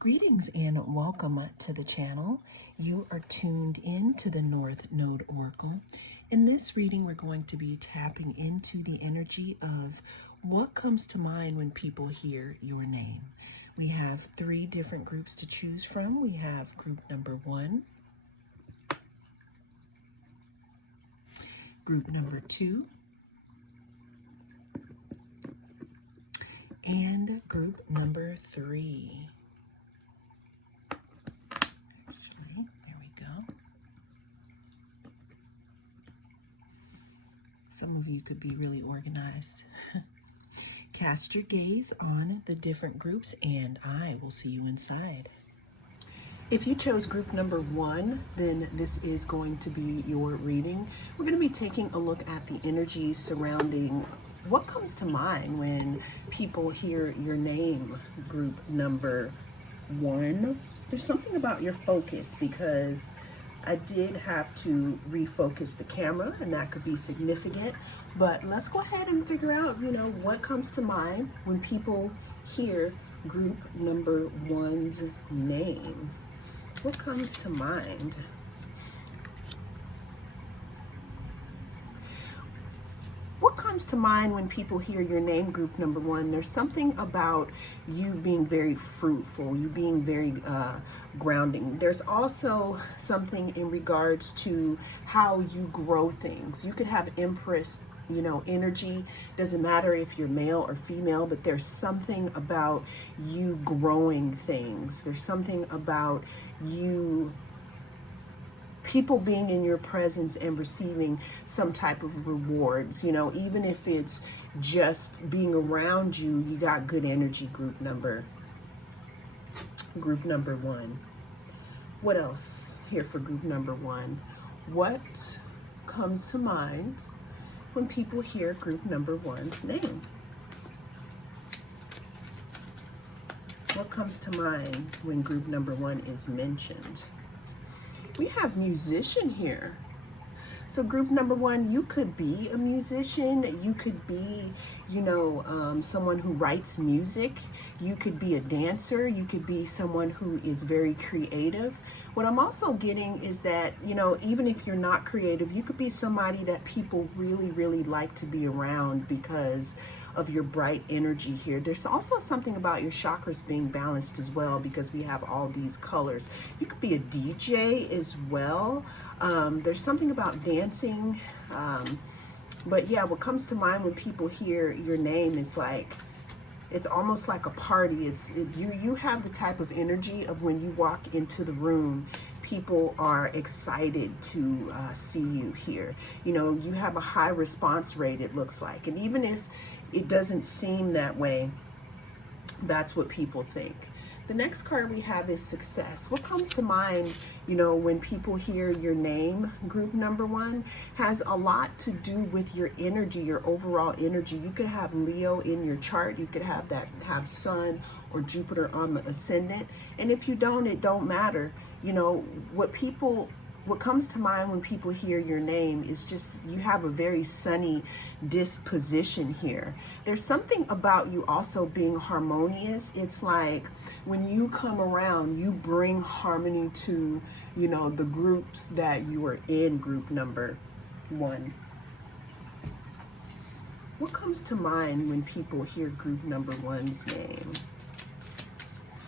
Greetings and welcome to the channel. You are tuned in to the North Node Oracle. In this reading, we're going to be tapping into the energy of what comes to mind when people hear your name. We have three different groups to choose from. We have group number 1, group number 2, and group number 3. Some of you could be really organized. Cast your gaze on the different groups and I will see you inside. If you chose group number 1, then this is going to be your reading. We're going to be taking a look at the energies surrounding what comes to mind when people hear your name, group number 1. There's something about your focus because I did have to refocus the camera, and that could be significant. But let's go ahead and figure out, what comes to mind when people hear group number 1's name. What comes to mind? What comes to mind when people hear your name, group number 1? There's something about you being very fruitful, you being very grounding. There's also something in regards to how you grow things. You could have Empress, energy. Doesn't matter if you're male or female, but there's something about you growing things. There's something about you, people being in your presence and receiving some type of rewards, even if it's just being around you, you got good energy, group number 1. What else here for group number 1? What comes to mind when people hear group number 1's name? What comes to mind when group number 1 is mentioned? We have musician here. So group number 1, you could be a musician. You could be, someone who writes music. You could be a dancer. You could be someone who is very creative. What I'm also getting is that, even if you're not creative, you could be somebody that people really, really like to be around because of your bright energy here. There's also something about your chakras being balanced as well because we have all these colors. You could be a DJ as well. There's something about dancing. But yeah, what comes to mind when people hear your name is like, it's almost like a party. You have the type of energy of when you walk into the room, people are excited to see you here. You have a high response rate, it looks like. And even if it doesn't seem that way, that's what people think. The next card we have is success. What comes to mind, when people hear your name, group number 1, has a lot to do with your energy, your overall energy. You could have Leo in your chart. You could have Sun or Jupiter on the ascendant. And if you don't, it don't matter. What comes to mind when people hear your name is just you have a very sunny disposition here. There's something about you also being harmonious. It's like when you come around, you bring harmony to, the groups that you are in, group number 1. What comes to mind when people hear group number 1's name?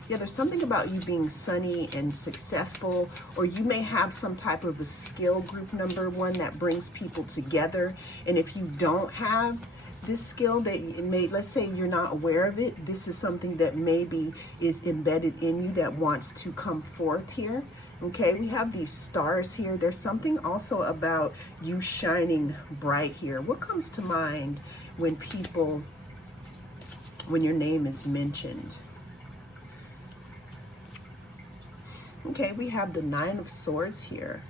Yeah, there's something about you being sunny and successful, or you may have some type of a skill, group number 1, that brings people together. And if you don't have this skill, let's say you're not aware of it, this is something that maybe is embedded in you that wants to come forth here. Okay, we have these stars here. There's something also about you shining bright here. What comes to mind when your name is mentioned? Okay, we have the 9 of Swords here.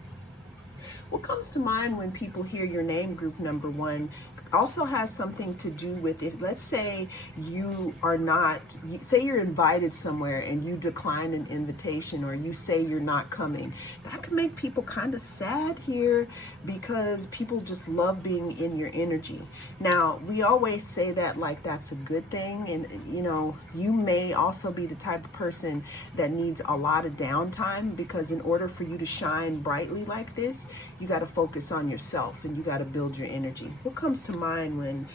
What comes to mind when people hear your name, group number 1? also has something to do with, if let's say you are not, say you're invited somewhere and you decline an invitation, or you say you're not coming, that can make people kind of sad here, because people just love being in your energy. Now, we always say that like that's a good thing, and you know, you may also be the type of person that needs a lot of downtime, because in order for you to shine brightly like this, you got to focus on yourself and you got to build your energy. What comes to mind when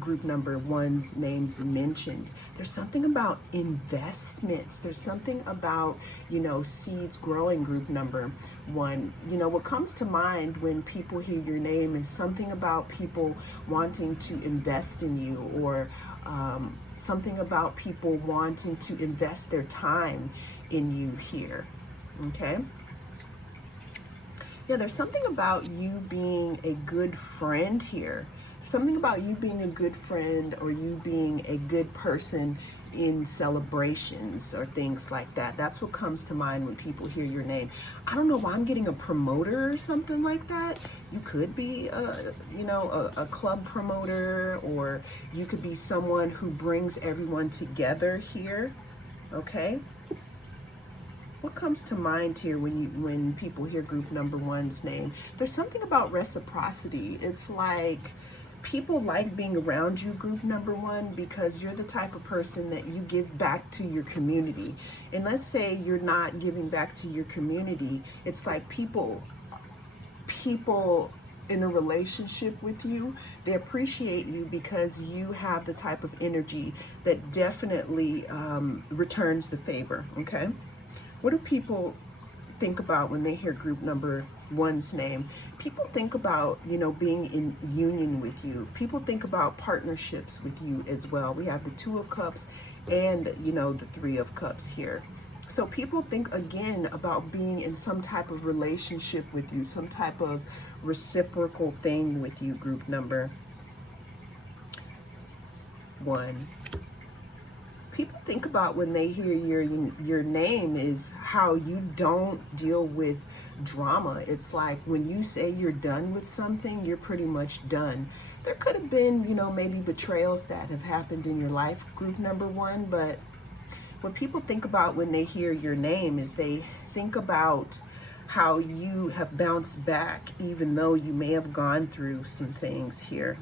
group number one's name's mentioned? There's something about investments. There's something about, you know, seeds growing, group number one. You know, what comes to mind when people hear your name is something about people wanting to invest in you, or something about people wanting to invest their time in you here. Okay? Yeah, there's something about you being a good friend here. Something about you being a good friend, or you being a good person in celebrations or things like that. That's what comes to mind when people hear your name. I don't know why I'm getting a promoter or something like that. You could be you know, a club promoter, or you could be someone who brings everyone together here. Okay? What comes to mind here when people hear group number one's name? There's something about reciprocity. It's like people like being around you, group number one, because you're the type of person that you give back to your community. And let's say you're not giving back to your community, it's like people in a relationship with you, they appreciate you because you have the type of energy that definitely returns the favor. Okay? What do people think about when they hear group number one's name? People think about, you know, being in union with you. People think about partnerships with you as well. We have the Two of Cups and, you know, the Three of Cups here. So people think again about being in some type of relationship with you, some type of reciprocal thing with you, group number one. People think about when they hear your name is how you don't deal with drama. It's like when you say you're done with something, you're pretty much done. There could have been, you know, maybe betrayals that have happened in your life, group number one, but what people think about when they hear your name is they think about how you have bounced back, even though you may have gone through some things here.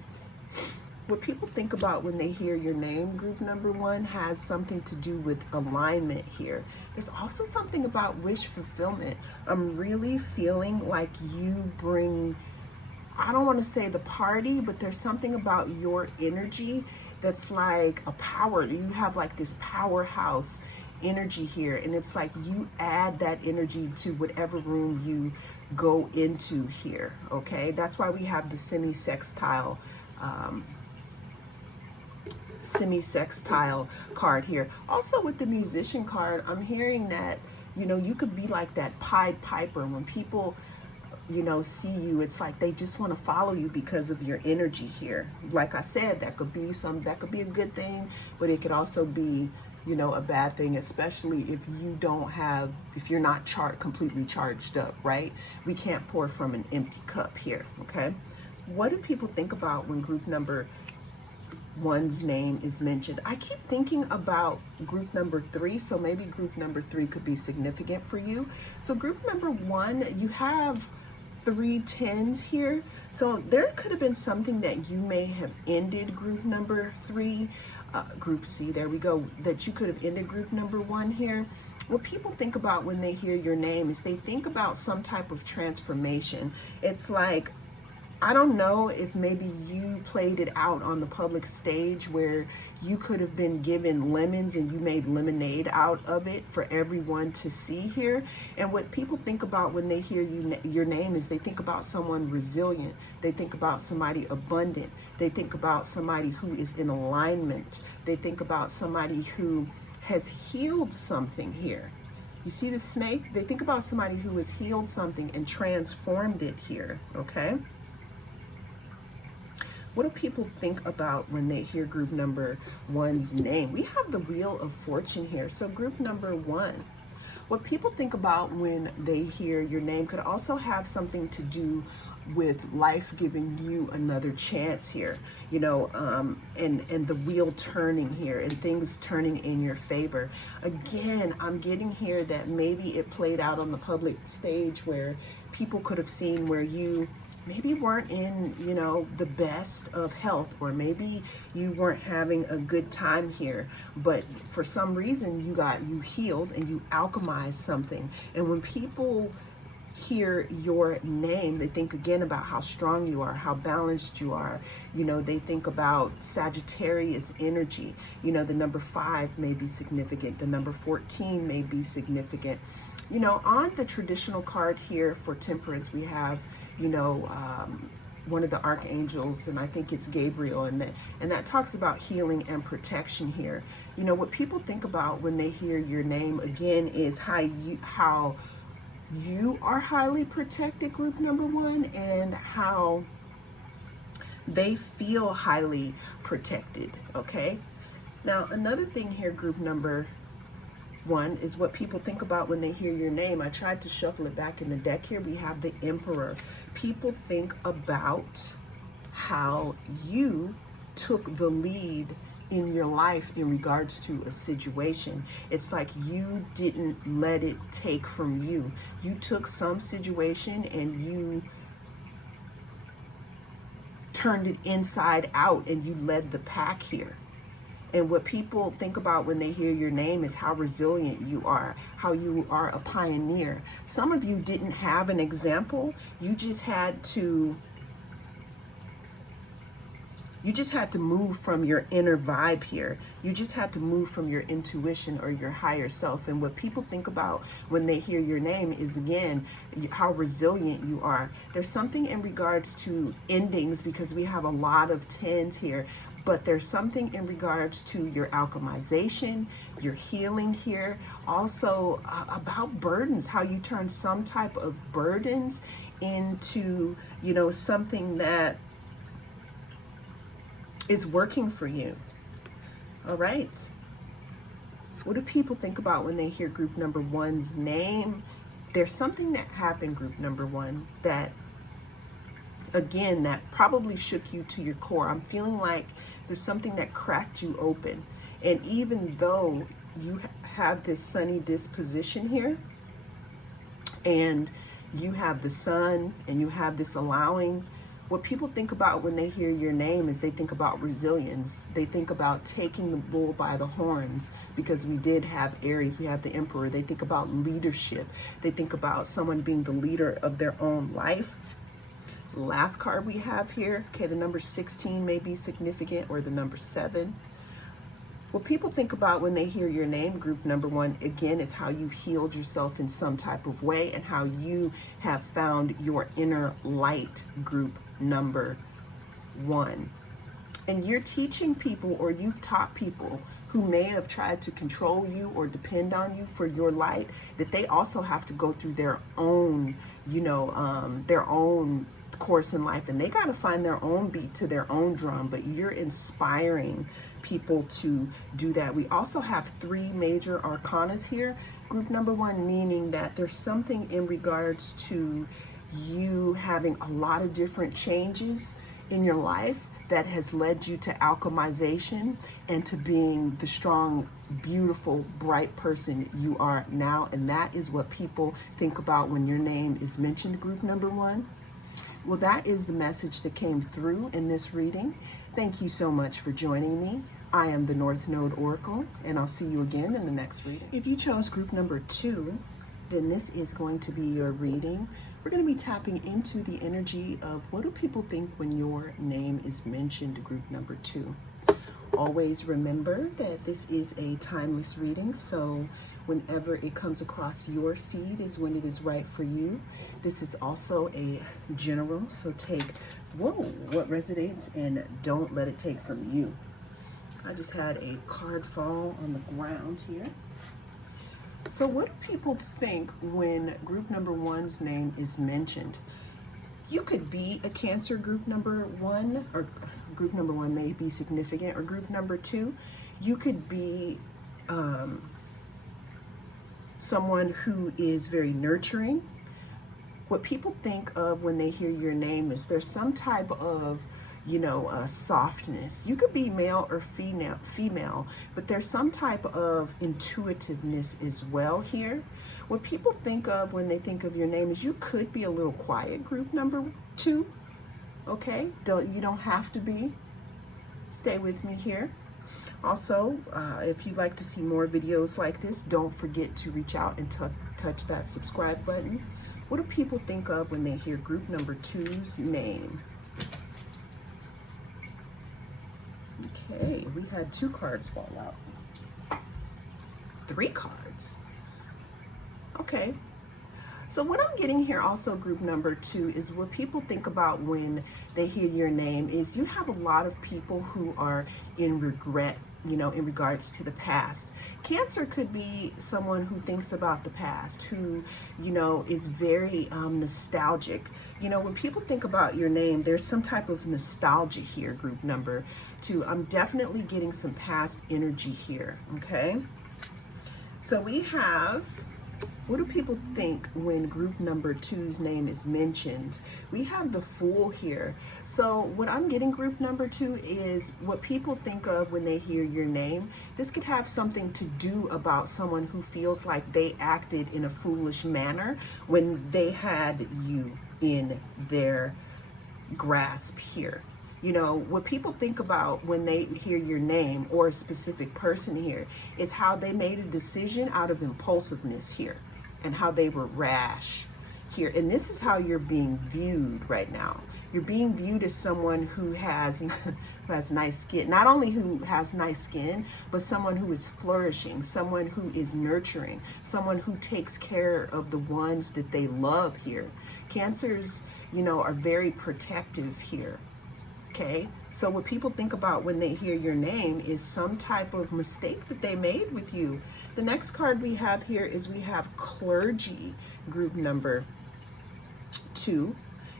What people think about when they hear your name, group number one, has something to do with alignment here. There's also something about wish fulfillment. I'm really feeling like you bring, I don't want to say the party, but there's something about your energy that's like a power. You have like this powerhouse energy here, and it's like you add that energy to whatever room you go into here. Okay? That's why we have the semi-sextile card here. Also with the musician card, I'm hearing that, you know, you could be like that Pied Piper. When people, you know, see you, it's like they just want to follow you because of your energy here. Like I said, that could be a good thing, but it could also be, you know, a bad thing, especially if you're not completely charged up, right? We can't pour from an empty cup here. Okay? What do people think about when group number one's name is mentioned? I keep thinking about group number three, so maybe group number three could be significant for you. So group number one, you have 3 10s here, so there could have been something that you may have ended group number three, group C, there we go, that you could have ended group number one here. What people think about when they hear your name is they think about some type of transformation. It's like, I don't know if maybe you played it out on the public stage where you could have been given lemons and you made lemonade out of it for everyone to see here. And what people think about when they hear your name is they think about someone resilient. They think about somebody abundant. They think about somebody who is in alignment. They think about somebody who has healed something here. You see the snake? They think about somebody who has healed something and transformed it here, okay? What do people think about when they hear group number one's name? We have the Wheel of Fortune here. So group number one, what people think about when they hear your name could also have something to do with life giving you another chance here, you know, and the wheel turning here and things turning in your favor. Again, I'm getting here that maybe it played out on the public stage where people could have seen where you maybe weren't in, you know, the best of health, or maybe you weren't having a good time here, but for some reason you healed and you alchemized something. And when people hear your name, they think again about how strong you are, how balanced you are. You know, they think about Sagittarius energy. You know, the number 5 may be significant. The number 14 may be significant. You know, on the traditional card here for Temperance, we have, you know, one of the archangels, and I think it's Gabriel, and that talks about healing and protection here. You know, what people think about when they hear your name again is how you are highly protected, group number 1, and how they feel highly protected. Okay, now another thing here, group number 1, is what people think about when they hear your name. I tried to shuffle it back in the deck here. We have the Emperor. People think about how you took the lead in your life in regards to a situation. It's like you didn't let it take from you. You took some situation and you turned it inside out, and you led the pack here. And what people think about when they hear your name is how resilient you are, how you are a pioneer. Some of you didn't have an example. You just had to move from your inner vibe here. You just had to move from your intuition or your higher self. And what people think about when they hear your name is, again, how resilient you are. There's something in regards to endings, because we have a lot of 10s here. But there's something in regards to your alchemization, your healing here. Also about burdens, how you turn some type of burdens into, you know, something that is working for you. All right. What do people think about when they hear group number 1's name? There's something that happened, group number 1, that, again, that probably shook you to your core. I'm feeling like there's something that cracked you open. And even though you have this sunny disposition here, and you have the sun, and you have this allowing, what people think about when they hear your name is they think about resilience. They think about taking the bull by the horns, because we did have Aries, we have the Emperor. They think about leadership. They think about someone being the leader of their own life. Last card we have here, okay, the number 16 may be significant, or the number 7. What people think about when they hear your name, group number 1, again, is how you healed yourself in some type of way, and how you have found your inner light, group number 1. And you're teaching people, or you've taught people who may have tried to control you or depend on you for your light, that they also have to go through their own, you know, their own course in life, and they got to find their own beat to their own drum. But you're inspiring people to do that. We also have 3 major arcanas here, group number 1, meaning that there's something in regards to you having a lot of different changes in your life that has led you to alchemization and to being the strong, beautiful, bright person you are now. And that is what people think about when your name is mentioned, group number 1. Well, that is the message that came through in this reading. Thank you so much for joining me. I am the North Node Oracle, and I'll see you again in the next reading. If you chose group number 2, then this is going to be your reading. We're going to be tapping into the energy of what do people think when your name is mentioned, group number 2. Always remember that this is a timeless reading, so whenever it comes across your feed is when it is right for you. This is also a general, so take what resonates and don't let it take from you. I just had a card fall on the ground here. So what do people think when group number 1's name is mentioned? You could be a Cancer, group number 1, or group number 1 may be significant, or group number 2. You could be someone who is very nurturing. what people think of when they hear your name is there's some type of, softness. You could be male or female, but there's some type of intuitiveness as well here. What people think of when they think of your name is you could be a little quiet, group number 2. Okay, you don't have to be. Stay with me here. Also, if you'd like to see more videos like this, don't forget to reach out and touch that subscribe button. What do people think of when they hear group number 2's name? Okay, we had 2 cards fall out. 3 cards. Okay. So what I'm getting here also, group number 2, is what people think about when they hear your name is you have a lot of people who are in regret, in regards to the past. Cancer could be someone who thinks about the past, who, is very nostalgic. When people think about your name, there's some type of nostalgia here, group number 2. I'm definitely getting some past energy here, okay? So we have, what do people think when group number 2's name is mentioned? We have the Fool here. So what I'm getting, group number 2, is what people think of when they hear your name. This could have something to do about someone who feels like they acted in a foolish manner when they had you in their grasp here. What people think about when they hear your name or a specific person here is how they made a decision out of impulsiveness here and how they were rash here. And this is how you're being viewed right now. You're being viewed as someone who has nice skin. Not only who has nice skin, but someone who is flourishing, someone who is nurturing, someone who takes care of the ones that they love here. Cancers, are very protective here. Okay, so what people think about when they hear your name is some type of mistake that they made with you. The next card we have here is we have Clergy, group number 2.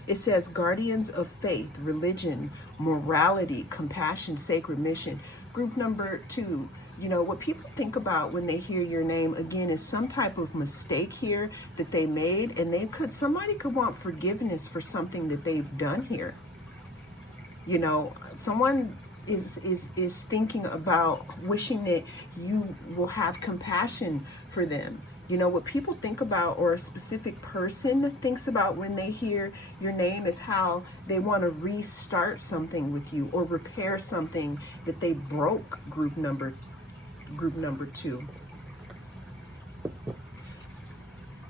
It says guardians of faith, religion, morality, compassion, sacred mission. Group number 2, what people think about when they hear your name, again, is some type of mistake here that they made, and somebody could want forgiveness for something that they've done here. Someone is thinking about wishing that you will have compassion for them. What people think about, or a specific person thinks about when they hear your name, is how they want to restart something with you or repair something that they broke, group number 2.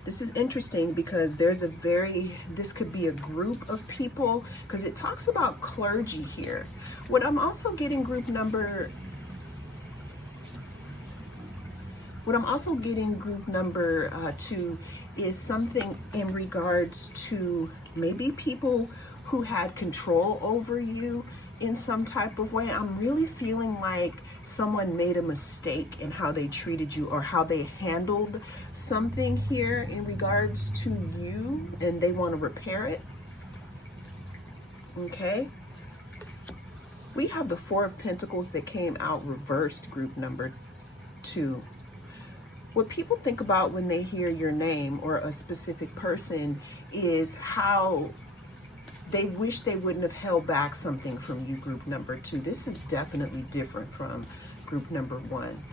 This is interesting because this could be a group of people, because it talks about clergy here. What I'm also getting, group number 2, is something in regards to maybe people who had control over you in some type of way. I'm really feeling like someone made a mistake in how they treated you or how they handled something here in regards to you, and they want to repair it. Okay, we have the 4 of Pentacles that came out reversed, group number 2. What people think about when they hear your name or a specific person is how they wish they wouldn't have held back something from you, group number 2. This is definitely different from group number 1.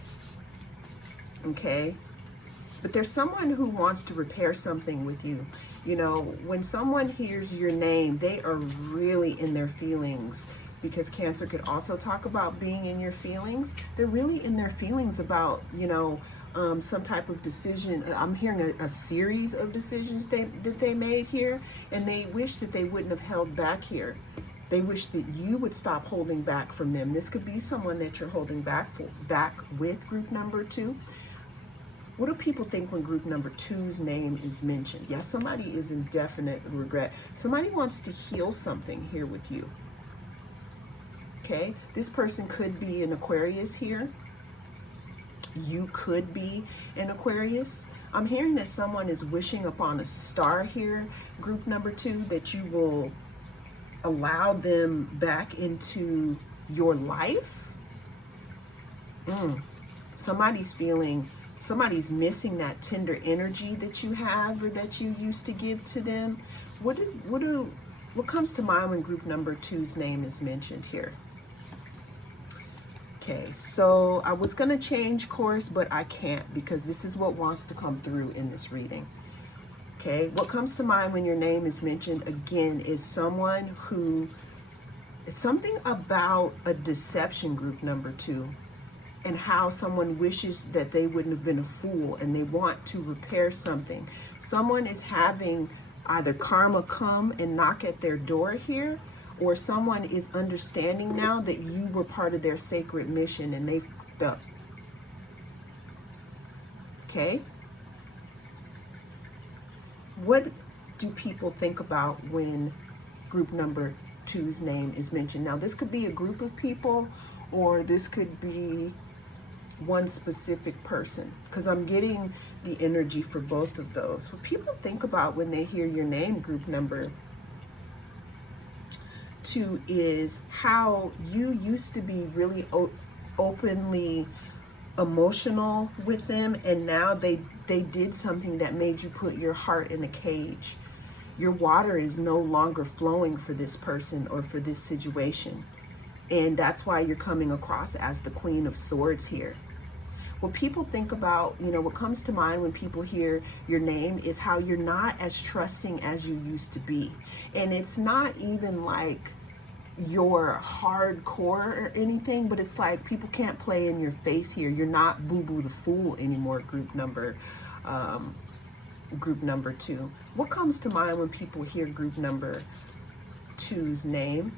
Okay? But there's someone who wants to repair something with you. When someone hears your name, they are really in their feelings, because Cancer could also talk about being in your feelings. They're really in their feelings about, some type of decision. I'm hearing a series of decisions that they made here, and they wish that they wouldn't have held back here. They wish that you would stop holding back from them. This could be someone that you're holding back with, group number 2. What do people think when group number 2's name is mentioned? Yeah, somebody is in definite regret. Somebody wants to heal something here with you. Okay, this person could be an Aquarius here. You could be an Aquarius. I'm hearing that someone is wishing upon a star here, group number 2, that you will allow them back into your life. Somebody's feeling Somebody's missing that tender energy that you have or that you used to give to them. What comes to mind when group number 2's name is mentioned here? Okay, so I was going to change course, but I can't because this is what wants to come through in this reading. Okay, what comes to mind when your name is mentioned again is someone who, it's something about a deception, group number 2, and how someone wishes that they wouldn't have been a fool and they want to repair something. Someone is having either karma come and knock at their door here, or someone is understanding now that you were part of their sacred mission and they've done. Okay? What do people think about when group number 2's name is mentioned? Now, this could be a group of people, or this could be one specific person, because I'm getting the energy for both of those. What people think about when they hear your name, group number 2, is how you used to be really openly emotional with them, and now they did something that made you put your heart in a cage. Your water is no longer flowing for this person or for this situation, and that's why you're coming across as the Queen of Swords here. What people think about, what comes to mind when people hear your name is how you're not as trusting as you used to be. And it's not even like you're hardcore or anything, but it's like people can't play in your face here. You're not Boo-Boo the Fool anymore, group number 2. What comes to mind when people hear group number 2's name?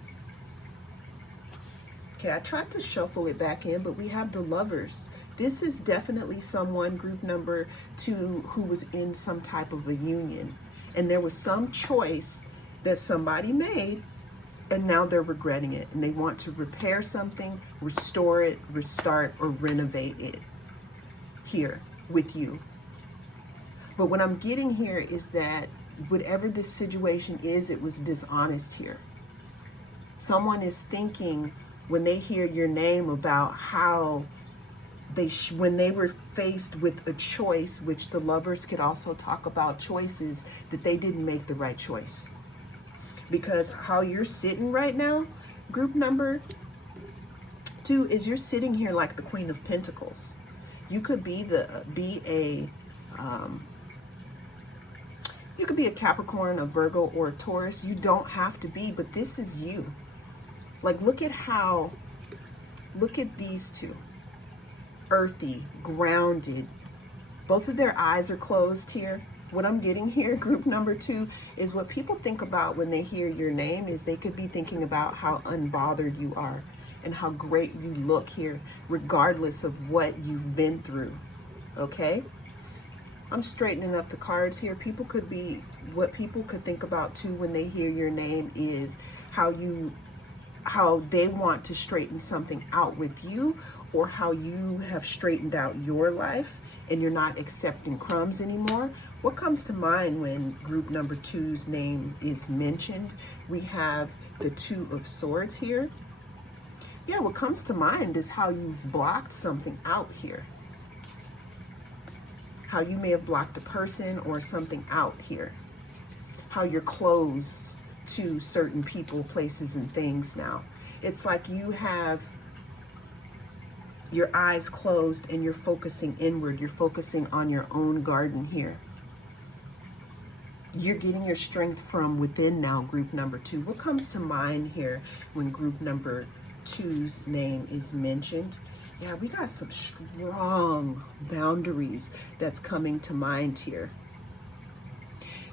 Okay, I tried to shuffle it back in, but we have the Lovers. This is definitely someone, group number 2, who was in some type of a union. And there was some choice that somebody made, and now they're regretting it. And they want to repair something, restore it, restart, or renovate it here with you. But what I'm getting here is that whatever this situation is, it was dishonest here. Someone is thinking when they hear your name about how when they were faced with a choice, which the Lovers could also talk about choices, that they didn't make the right choice. Because how you're sitting right now, group number 2, is you're sitting here like the Queen of Pentacles. You could be you could be a Capricorn, a Virgo, or a Taurus. You don't have to be, but this is you. Like, look at these two. Earthy, grounded. Both of their eyes are closed here. What I'm getting here, group number 2, is what people think about when they hear your name is they could be thinking about how unbothered you are and how great you look here, regardless of what you've been through. Okay? I'm straightening up the cards here. What people could think about too when they hear your name is how they want to straighten something out with you, or how you have straightened out your life and you're not accepting crumbs anymore. What comes to mind when group number 2's name is mentioned? We have the 2 of Swords here. Yeah, what comes to mind is how you've blocked something out here. How you may have blocked a person or something out here. How you're closed to certain people, places, and things now. It's like you have your eyes closed and you're focusing inward. You're focusing on your own garden here. You're getting your strength from within now, group number 2. What comes to mind here when group number 2's name is mentioned? Yeah, we got some strong boundaries that's coming to mind here.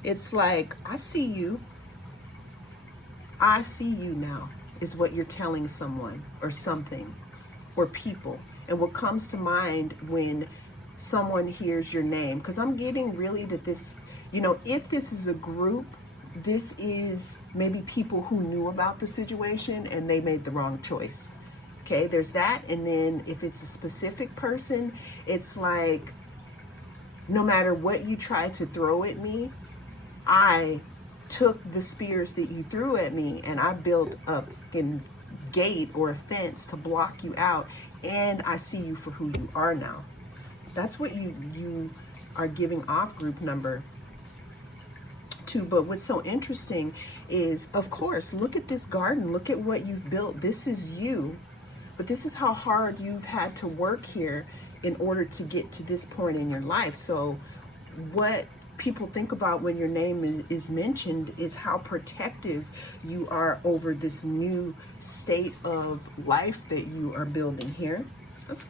It's like, I see you now, is what you're telling someone or something or people. And what comes to mind when someone hears your name, because I'm getting really that this, if this is a group, this is maybe people who knew about the situation and they made the wrong choice. Okay, there's that. And then if it's a specific person, it's like, no matter what you try to throw at me, I took the spears that you threw at me and I built up a gate or a fence to block you out, and I see you for who you are now. That's what you are giving off, group number 2. But what's so interesting is, of course, look at this garden. Look at what you've built. This is you. But this is how hard you've had to work here in order to get to this point in your life. So what people think about when your name is mentioned is how protective you are over this new state of life that you are building here. Let's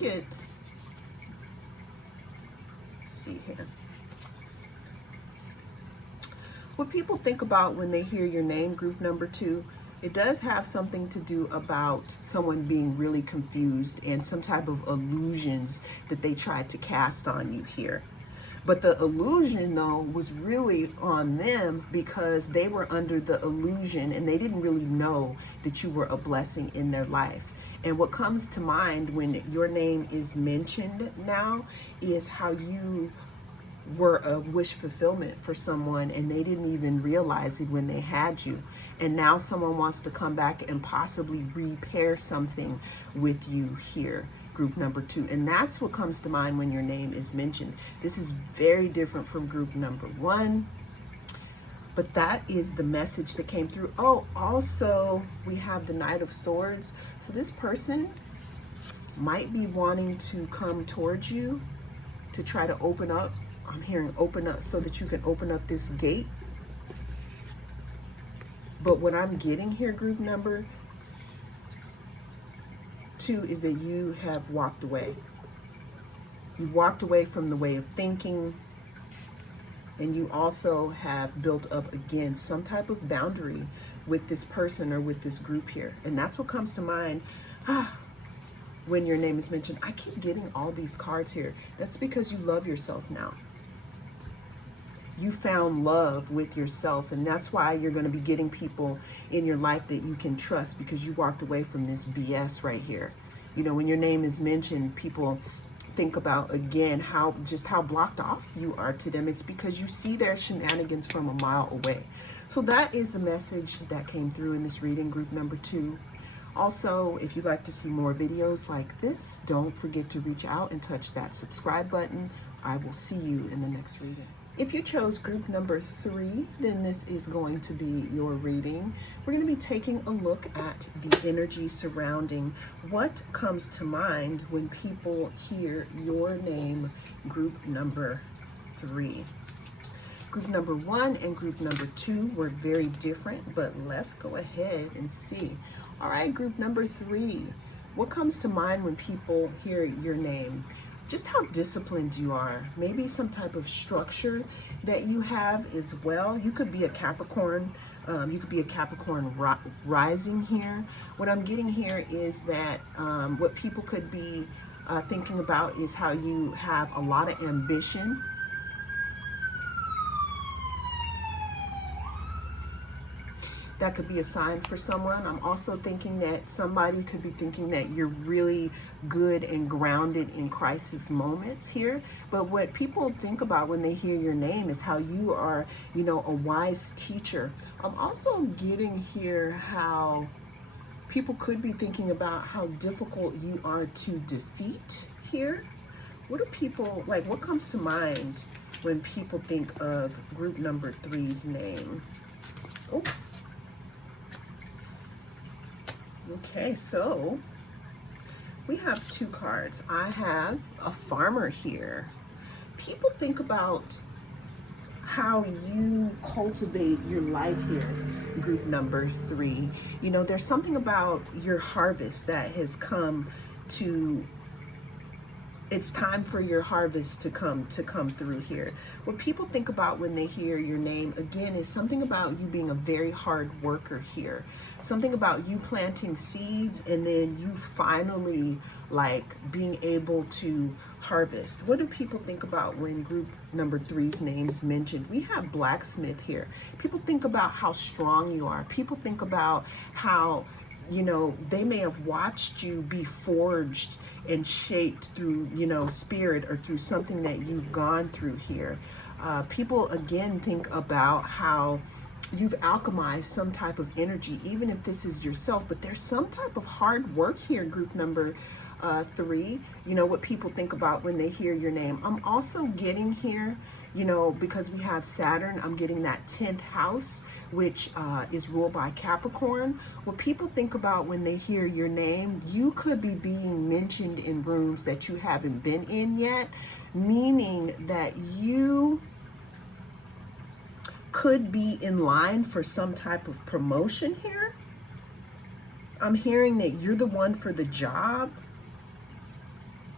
see here. What people think about when they hear your name, group number 2, it does have something to do about someone being really confused and some type of illusions that they tried to cast on you here. But the illusion, though, was really on them because they were under the illusion and they didn't really know that you were a blessing in their life. And what comes to mind when your name is mentioned now is how you were a wish fulfillment for someone and they didn't even realize it when they had you. And now someone wants to come back and possibly repair something with you here, group number 2. And that's what comes to mind when your name is mentioned. This is very different from group number 1. But that is the message that came through. Oh, also, we have the Knight of Swords. So this person might be wanting to come towards you to try to open up. I'm hearing open up so that you can open up this gate. But what I'm getting here, group number 2, is that you have walked away. You walked away from the way of thinking. And you also have built up, again, some type of boundary with this person or with this group here. And that's what comes to mind when your name is mentioned. I keep getting all these cards here. That's because you love yourself now. You found love with yourself, and that's why you're going to be getting people in your life that you can trust, because you walked away from this BS right here. You know, when your name is mentioned, people think about, again, how blocked off you are to them. It's because you see their shenanigans from a mile away. So that is the message that came through in this reading, group number 2. Also, if you'd like to see more videos like this, don't forget to reach out and touch that subscribe button. I will see you in the next reading. If you chose group number 3, then this is going to be your reading. We're going to be taking a look at the energy surrounding what comes to mind when people hear your name, group number 3. Group number 1 and group number 2 were very different, but let's go ahead and see. All right, group number 3, what comes to mind when people hear your name? Just how disciplined you are. Maybe some type of structure that you have as well. You could be a Capricorn. You could be a Capricorn rising here. What I'm getting here is that what people could be thinking about is how you have a lot of ambition. That could be a sign for someone. I'm also thinking that somebody could be thinking that you're really good and grounded in crisis moments here. But what people think about when they hear your name is how you are, you know, a wise teacher. I'm also getting here how people could be thinking about how difficult you are to defeat here. What do people, like, what comes to mind when people think of group number 3's name? Oh. Okay, so we have 2 cards. I have a farmer here. People think about how you cultivate your life here, group number 3. You know, there's something about your harvest that has come to, it's time for your harvest to come through here. What people think about when they hear your name, again, is something about you being a very hard worker here. Something about you planting seeds and then you finally, like, being able to harvest. What do people think about when group number 3's name's mentioned? We have blacksmith here. People think about how strong you are. People think about how, you know, they may have watched you be forged and shaped through, you know, spirit or through something that you've gone through here. People, again, think about how you've alchemized some type of energy, even if this is yourself, but there's some type of hard work here, group number three, you know, what people think about when they hear your name. I'm also getting here, you know, because we have Saturn, I'm getting that 10th house, which is ruled by Capricorn. What people think about when they hear your name, you could be being mentioned in rooms that you haven't been in yet, meaning that you could be in line for some type of promotion here. I'm hearing that you're the one for the job.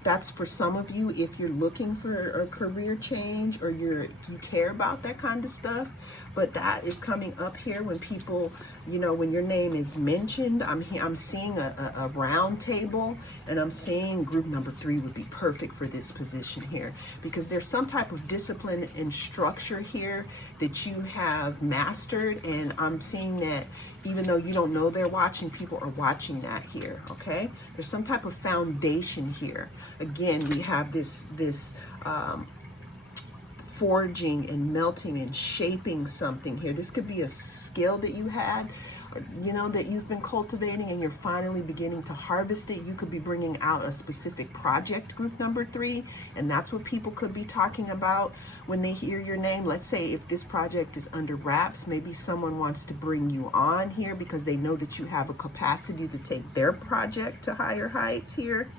That's for some of you if you're looking for a career change or you care about that kind of stuff. But that is coming up here when people, you know, when your name is mentioned. I'm seeing a round table, and I'm seeing group number 3 would be perfect for this position here, because there's some type of discipline and structure here that you have mastered, and I'm seeing that even though you don't know they're watching, people are watching that here, okay? There's some type of foundation here. Again, we have this forging and melting and shaping something here. This could be a skill that you had, or, you know, that you've been cultivating, and you're finally beginning to harvest it. You could be bringing out a specific project, group number 3, and that's what people could be talking about when they hear your name. Let's say if this project is under wraps, maybe someone wants to bring you on here because they know that you have a capacity to take their project to higher heights here.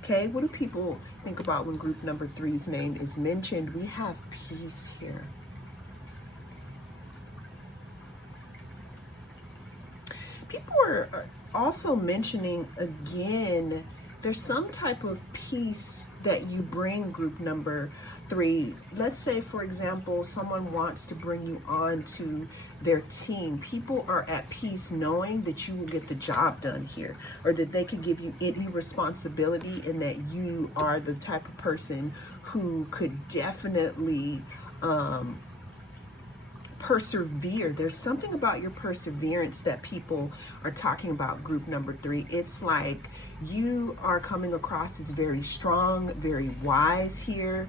Okay, what do people think about when group number 3's name is mentioned? We have peace here. People are also mentioning, again, there's some type of peace that you bring, group number 3. Let's say, for example, someone wants to bring you on to their team. People are at peace knowing that you will get the job done here, or that they could give you any responsibility, and that you are the type of person who could definitely persevere. There's something about your perseverance that people are talking about, group number 3. It's like you are coming across as very strong, very wise here,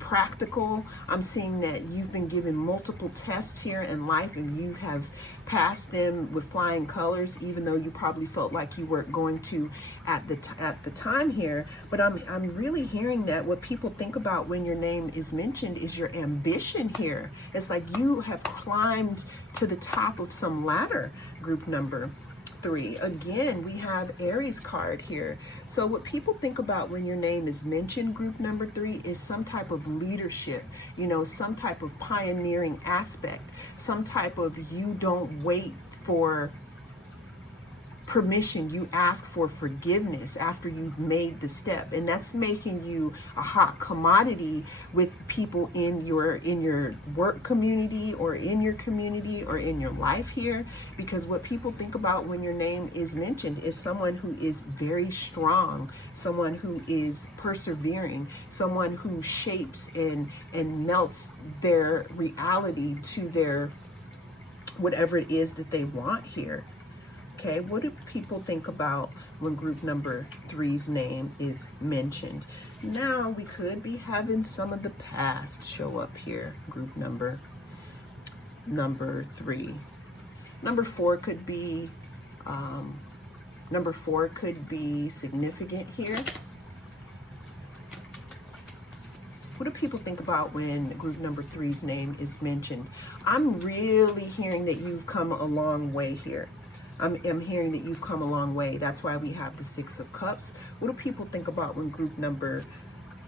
practical. I'm seeing that you've been given multiple tests here in life, and you have passed them with flying colors, even though you probably felt like you weren't going to at the time here. But I'm really hearing that what people think about when your name is mentioned is your ambition here. It's like you have climbed to the top of some ladder, group number 3. Again, we have Aries card here. So what people think about when your name is mentioned, group number 3, is some type of leadership, you know, some type of pioneering aspect, some type of you don't wait for permission, you ask for forgiveness after you've made the step, and that's making you a hot commodity with people in your work community, or in your community, or in your life here. Because what people think about when your name is mentioned is someone who is very strong, someone who is persevering, someone who shapes and melts their reality to their whatever it is that they want here. Okay, what do people think about when group number 3's name is mentioned? Now we could be having some of the past show up here, group number 3. Number 4 could be significant here. What do people think about when group number 3's name is mentioned? I'm really hearing that you've come a long way here. I'm hearing that you've come a long way. That's why we have the 6 of Cups. What do people think about when group number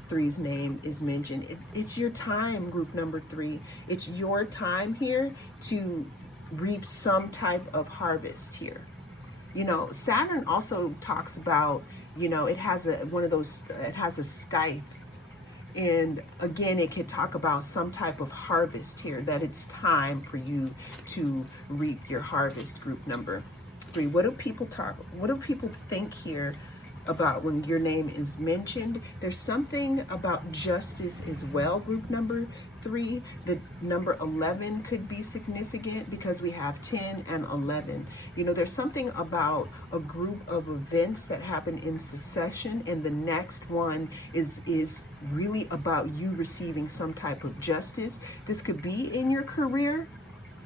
3's name is mentioned? It's your time, group number 3. It's your time here to reap some type of harvest here. You know, Saturn also talks about, you know, it has a scythe. And again, it could talk about some type of harvest here, that it's time for you to reap your harvest, group number 3. What do people think here about when your name is mentioned? There's something about justice as well, group number 3. The number 11 could be significant because we have 10 and 11. You know, there's something about a group of events that happen in succession, and the next one is really about you receiving some type of justice. This could be in your career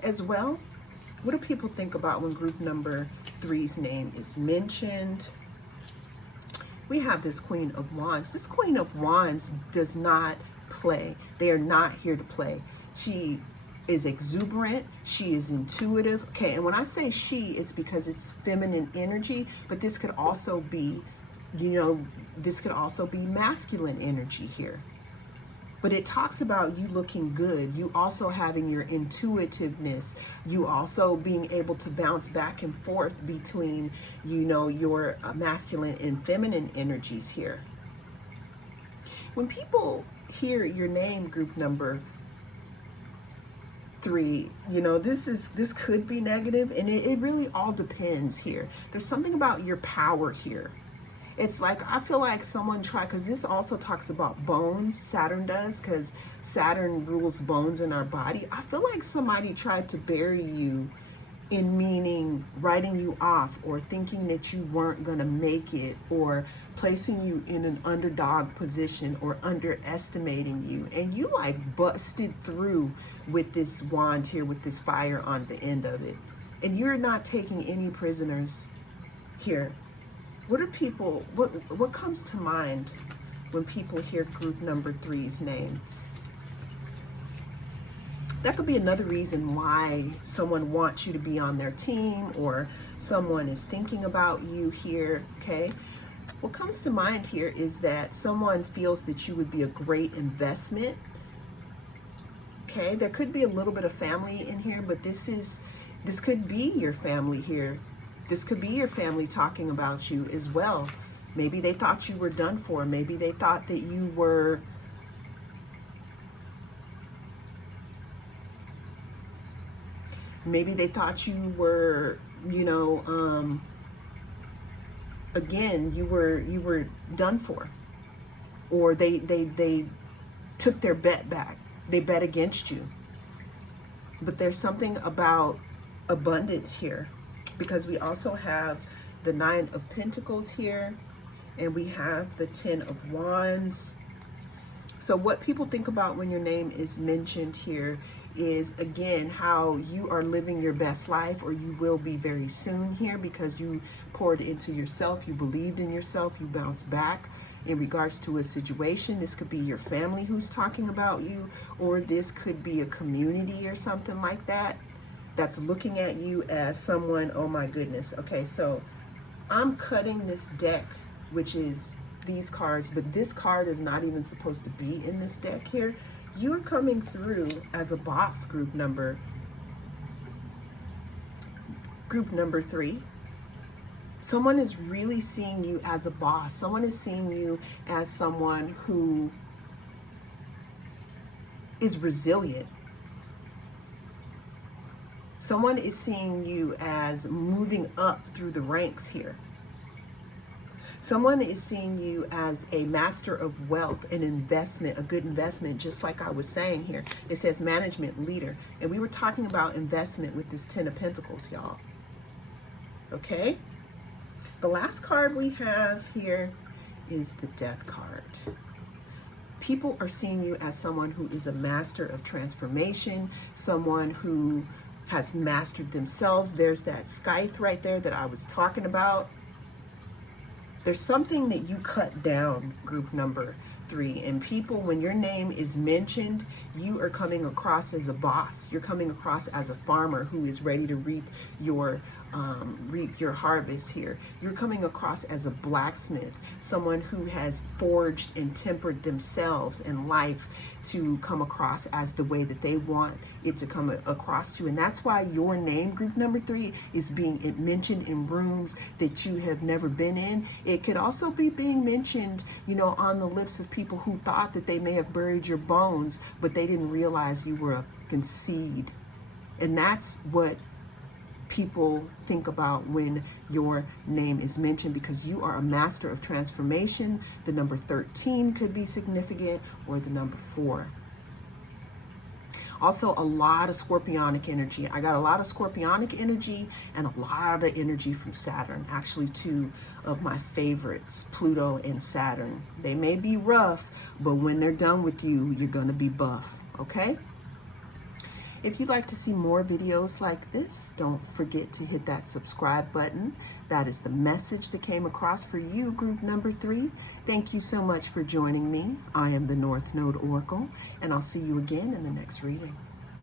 as well. What do people think about when group number 3's name is mentioned? we have this Queen of Wands. This Queen of Wands does not play. They are not here to play. She is exuberant. She is intuitive. Okay, and when I say she, it's because it's feminine energy, but this could also be, this could also be masculine energy here. But it talks about you looking good, you also having your intuitiveness, you also being able to bounce back and forth between, your masculine and feminine energies here. When people hear your name, group number 3, this could be negative, and it really all depends here. There's something about your power here. It's like, I feel like someone tried, because this also talks about bones, Saturn does, because Saturn rules bones in our body. I feel like somebody tried to bury you in meaning writing you off, or thinking that you weren't going to make it, or placing you in an underdog position, or underestimating you. And you like busted through with this wand here, with this fire on the end of it. And you're not taking any prisoners here. What are people, what comes to mind when people hear group number 3's name? That could be another reason why someone wants you to be on their team, or someone is thinking about you here, okay? What comes to mind here is that someone feels that you would be a great investment, okay? There could be a little bit of family in here, but this could be your family here. This could be your family talking about you as well. Maybe they thought you were done for. Maybe they thought that you were again, you were done for. Or they took their bet back. They bet against you. But there's something about abundance here, because we also have the 9 of Pentacles here, and we have the 10 of Wands. So what people think about when your name is mentioned here is, again, how you are living your best life, or you will be very soon here, because you poured into yourself, you believed in yourself, you bounced back in regards to a situation. This could be your family who's talking about you, or this could be a community or something like that, that's looking at you as someone, oh my goodness. Okay, so I'm cutting this deck, which is these cards, but this card is not even supposed to be in this deck here. You're coming through as a boss, group number 3. Someone is really seeing you as a boss. Someone is seeing you as someone who is resilient. Someone is seeing you as moving up through the ranks here. Someone is seeing you as a master of wealth, an investment, a good investment, just like I was saying here. It says management leader. And we were talking about investment with this 10 of Pentacles, y'all. Okay? The last card we have here is the Death card. People are seeing you as someone who is a master of transformation, someone who has mastered themselves. There's that scythe right there that I was talking about. There's something that you cut down, group number 3. And people, when your name is mentioned, you are coming across as a boss. You're coming across as a farmer who is ready to reap your harvest here. You're coming across as a blacksmith, someone who has forged and tempered themselves in life to come across as the way that they want it to come across to. And that's why your name, group number 3, is being mentioned in rooms that you have never been in. It could also be being mentioned, on the lips of people who thought that they may have buried your bones, but they didn't realize you were a seed. And that's what people think about when your name is mentioned, because you are a master of transformation. The number 13 could be significant, or the number 4. Also, a lot of scorpionic energy. I got a lot of scorpionic energy and a lot of energy from Saturn. Actually, 2 of my favorites, Pluto and Saturn. They may be rough, but when they're done with you, you're going to be buff, okay? If you'd like to see more videos like this, don't forget to hit that subscribe button. That is the message that came across for you, group number 3. Thank you so much for joining me. I am the North Node Oracle, and I'll see you again in the next reading.